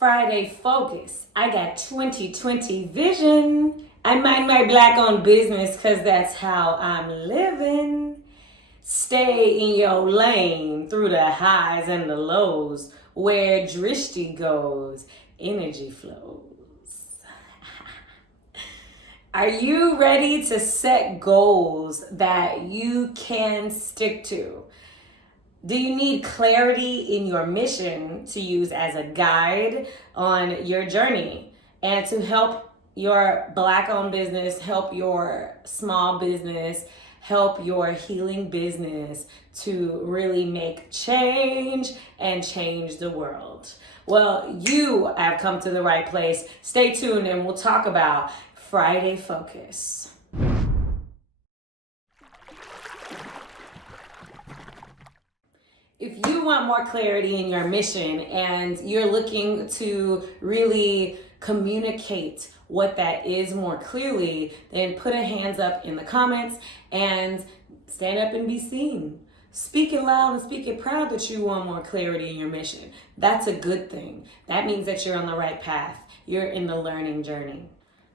Friday focus. I got 2020 vision. I mind my black-owned business because that's how I'm living. Stay in your lane through the highs and the lows. Where drishti goes, energy flows. Are you ready to set goals that you can stick to? Do you need clarity in your mission to use as a guide on your journey and to help your Black-owned business, help your small business, help your healing business to really make change and change the world? Well, you have come to the right place. Stay tuned and we'll talk about Friday Focus. If you want more clarity in your mission and you're looking to really communicate what that is more clearly, then put a hands up in the comments and stand up and be seen. Speak it loud and speak it proud that you want more clarity in your mission. That's a good thing. That means that you're on the right path. You're in the learning journey.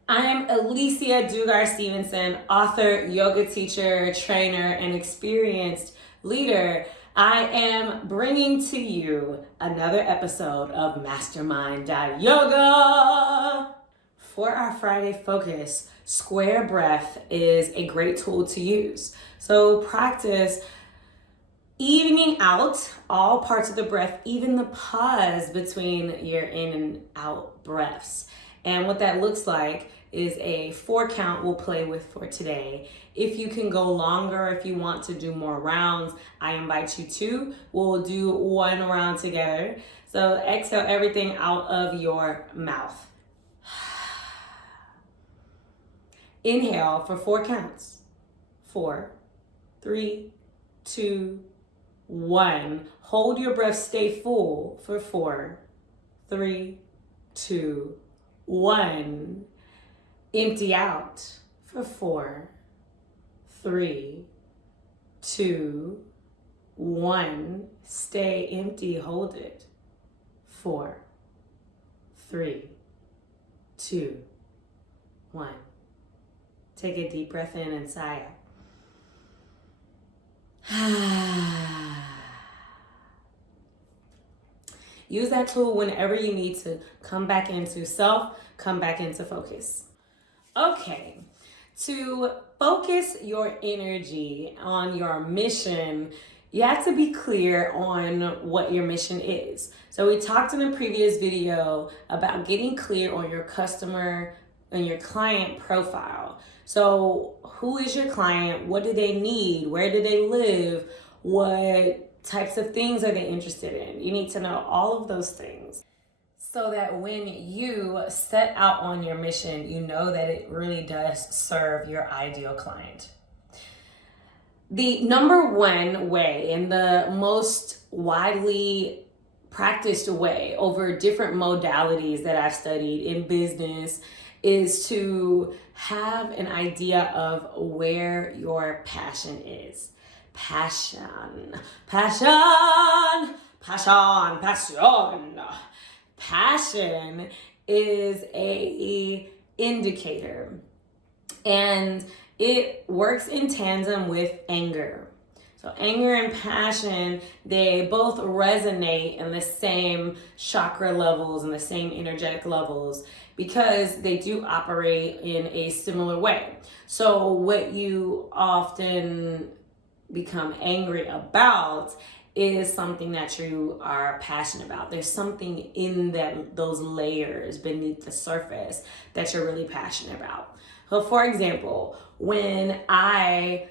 I'm Alicia Dugar-Stevenson, author, yoga teacher, trainer, and experienced leader. I am bringing to you another episode of Mastermind Yoga. For our Friday focus, square breath is a great tool to use. So practice evening out all parts of the breath, even the pause between your in and out breaths. And what that looks like is a 4 count we'll play with for today. If you can go longer, if you want to do more rounds, I invite you to. We'll do 1 round together. So exhale everything out of your mouth. Inhale for 4 counts. 4, 3, 2, 1. Hold your breath, stay full for 4, 3, 2, 1. Empty out for 4, 3, 2, 1. Stay empty, hold it. 4, 3, 2, 1. Take a deep breath in and sigh out. Use that tool whenever you need to come back into self, come back into focus. Okay, to focus your energy on your mission, you have to be clear on what your mission is. So we talked in a previous video about getting clear on your customer and your client profile. So who is your client? What do they need? Where do they live? What types of things are they interested in? You need to know all of those things so that when you set out on your mission, you know that it really does serve your ideal client. The number one way and the most widely practiced way over different modalities that I've studied in business is to have an idea of where your passion is. Passion. Passion is a indicator, and it works in tandem with anger. So anger and passion, they both resonate in the same chakra levels and the same energetic levels because they do operate in a similar way. So what you often become angry about is something that you are passionate about. There's something in those layers beneath the surface that you're really passionate about. So for example, when I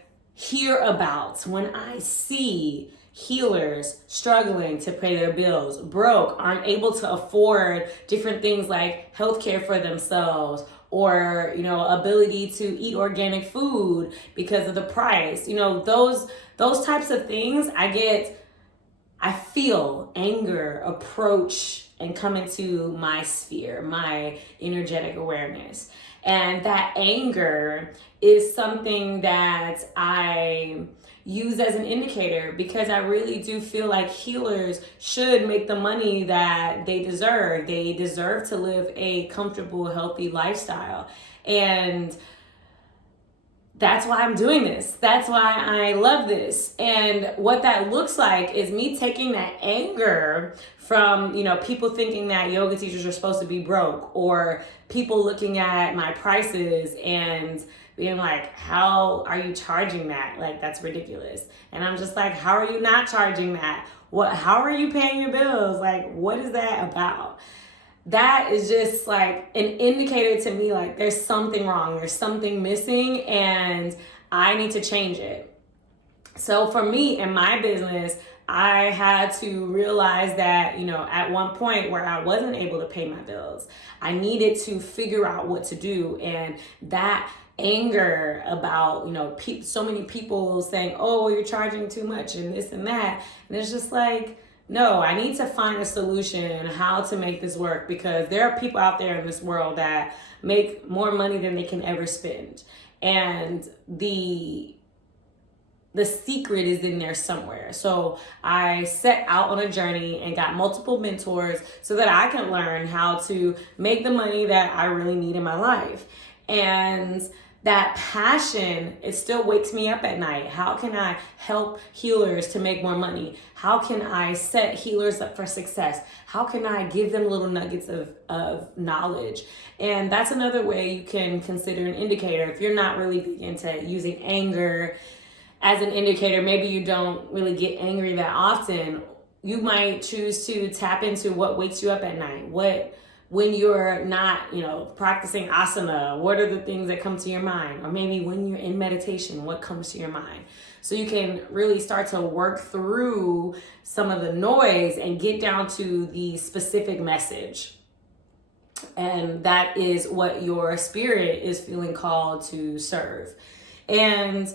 see healers struggling to pay their bills, broke, aren't able to afford different things like healthcare for themselves, or ability to eat organic food because of the price, those types of things, I feel anger approach and come into my sphere, my energetic awareness. And that anger is something that I use as an indicator, because I really do feel like healers should make the money that they deserve. They deserve to live a comfortable, healthy lifestyle. And that's why I'm doing this. That's why I love this. And what that looks like is me taking that anger from, people thinking that yoga teachers are supposed to be broke, or people looking at my prices and being like, how are you charging that? Like, that's ridiculous. And I'm just like, how are you not charging that? How are you paying your bills? Like, what is that about? That is just like an indicator to me, like there's something wrong, there's something missing, and I need to change it. So for me in my business, I had to realize that, at one point where I wasn't able to pay my bills, I needed to figure out what to do. And that anger about, so many people saying, oh, you're charging too much and this and that. And it's just like, no, I need to find a solution how to make this work, because there are people out there in this world that make more money than they can ever spend. And the secret is in there somewhere. So I set out on a journey and got multiple mentors so that I can learn how to make the money that I really need in my life. And that passion, it still wakes me up at night. How can I help healers to make more money? How can I set healers up for success? How can I give them little nuggets of knowledge? And that's another way you can consider an indicator. If you're not really big into using anger as an indicator, maybe you don't really get angry that often, you might choose to tap into what wakes you up at night. When you're not, practicing asana, what are the things that come to your mind? Or maybe when you're in meditation, what comes to your mind? So you can really start to work through some of the noise and get down to the specific message. And that is what your spirit is feeling called to serve. And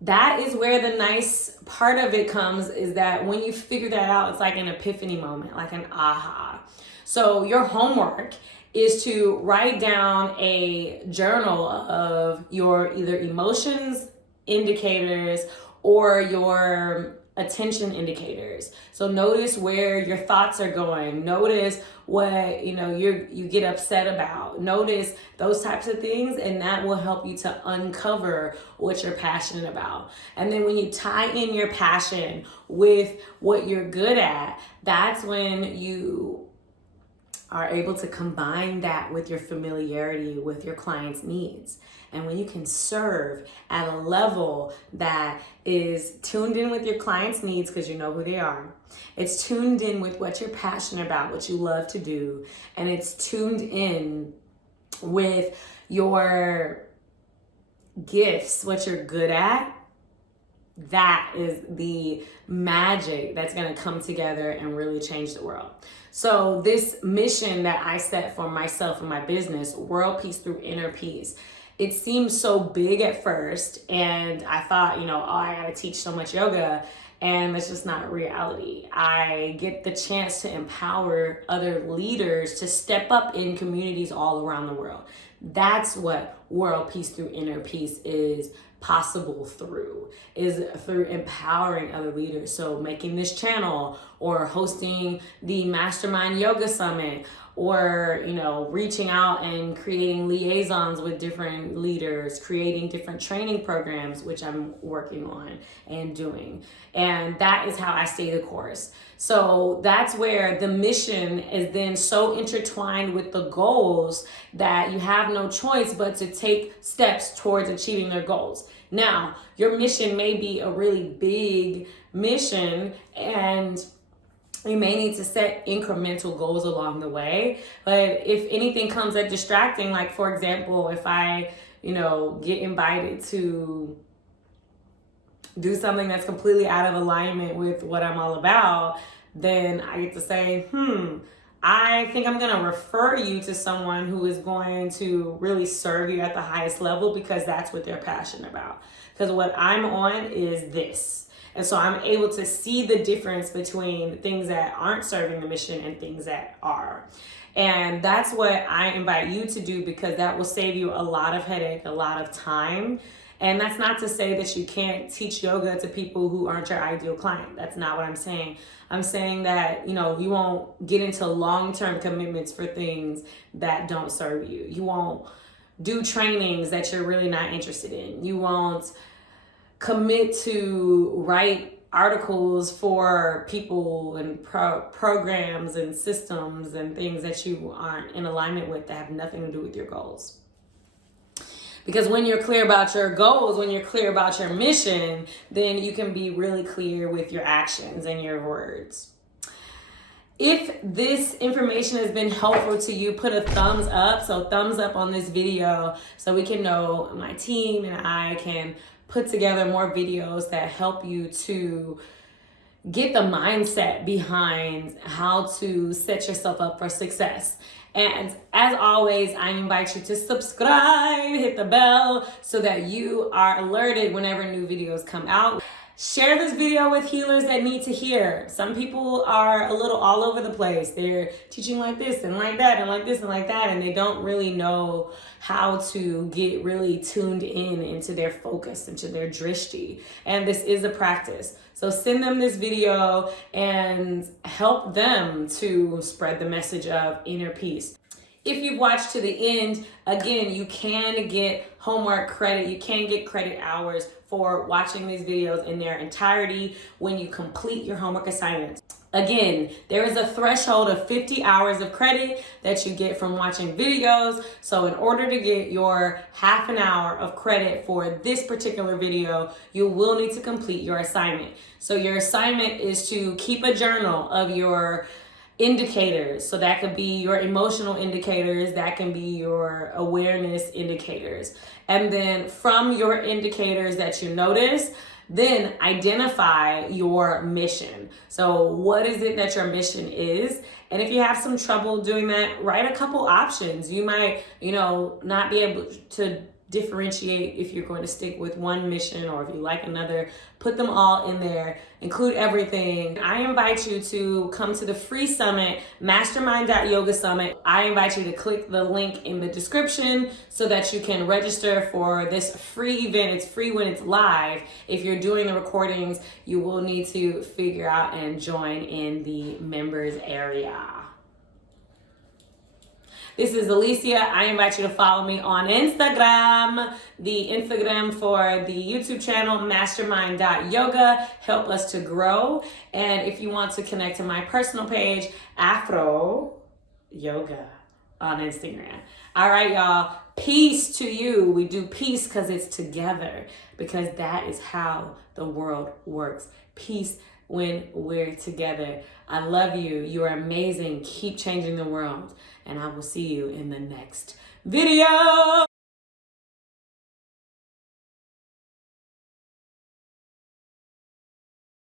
that is where the nice part of it comes, is that when you figure that out, it's like an epiphany moment, like an aha. So your homework is to write down a journal of your either emotions indicators or your attention indicators. So notice where your thoughts are going. Notice what you get upset about. Notice those types of things, and that will help you to uncover what you're passionate about. And then when you tie in your passion with what you're good at, that's when you are able to combine that with your familiarity with your client's needs. And when you can serve at a level that is tuned in with your client's needs, because you know who they are, it's tuned in with what you're passionate about, what you love to do, and it's tuned in with your gifts, what you're good at, that is the magic that's going to come together and really change the world. So this mission that I set for myself and my business, World Peace Through Inner Peace, it seemed so big at first, and I thought, I gotta teach so much yoga, and that's just not reality. I get the chance to empower other leaders to step up in communities all around the world. That's what World Peace Through Inner Peace is possible through, is through empowering other leaders. So making this channel, or hosting the Mastermind Yoga Summit, or reaching out and creating liaisons with different leaders, creating different training programs, which I'm working on and doing. And that is how I stay the course. So that's where the mission is then so intertwined with the goals that you have no choice but to take steps towards achieving their goals. Now, your mission may be a really big mission, and you may need to set incremental goals along the way. But if anything comes up distracting, like for example, if I, get invited to do something that's completely out of alignment with what I'm all about, then I get to say, I think I'm going to refer you to someone who is going to really serve you at the highest level, because that's what they're passionate about. Because what I'm on is this. And so I'm able to see the difference between things that aren't serving the mission and things that are. And that's what I invite you to do, because that will save you a lot of headache, a lot of time, And that's not to say that you can't teach yoga to people who aren't your ideal client. That's not what I'm saying. I'm saying that, you won't get into long-term commitments for things that don't serve you. You won't do trainings that you're really not interested in. You won't commit to write articles for people and programs and systems and things that you aren't in alignment with, that have nothing to do with your goals. Because when you're clear about your goals, when you're clear about your mission, then you can be really clear with your actions and your words. If this information has been helpful to you, put a thumbs up. So thumbs up on this video so we can know, my team and I can put together more videos that help you to get the mindset behind how to set yourself up for success. And as always, I invite you to subscribe, hit the bell so that you are alerted whenever new videos come out. Share this video with healers that need to hear. Some people are a little all over the place. They're teaching like this and like that and like this and like that, and they don't really know how to get really tuned in into their focus, into their drishti. And this is a practice. So send them this video and help them to spread the message of inner peace. If you've watched to the end, again, you can get homework credit. You can get credit hours for watching these videos in their entirety when you complete your homework assignments. Again, there is a threshold of 50 hours of credit that you get from watching videos. So in order to get your half an hour of credit for this particular video, you will need to complete your assignment. So your assignment is to keep a journal of your indicators. So that could be your emotional indicators, that can be your awareness indicators. And then from your indicators that you notice, then identify your mission. So what is it that your mission is? And if you have some trouble doing that, write a couple options. You might, not be able to differentiate if you're going to stick with one mission or if you like another. Put them all in there, include everything. I invite you to come to the free summit, mastermind.yoga summit. I invite you to click the link in the description so that you can register for this free event. It's free when it's live. If you're doing the recordings, you will need to figure out and join in the members area. This is Alicia. I invite you to follow me on Instagram. The Instagram for the YouTube channel, mastermind.yoga. Help us to grow. And if you want to connect to my personal page, Afro Yoga on Instagram. All right, y'all. Peace to you. We do peace because it's together, because that is how the world works. Peace when we're together. I love you. You are amazing. Keep changing the world. And I will see you in the next video.